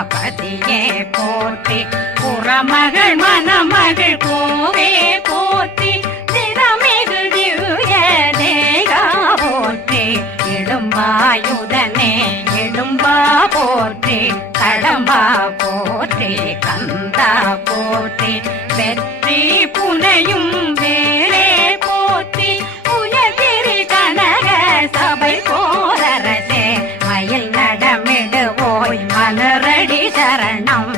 உமாபதியே போற்றி புறமகள் மணமகள் கோவே போற்றி திறமிகு திவ்ய தேகா போற்றி இடும்பாயுதனே இடும்பா போற்றி கடம்பா போற்றி கந்தா போற்றி வெற்றி புனையும் வேலே போற்றி உலகிரி கனக சபை போரரசே மயில் நடமிடுவோய் மலரடி சரணம்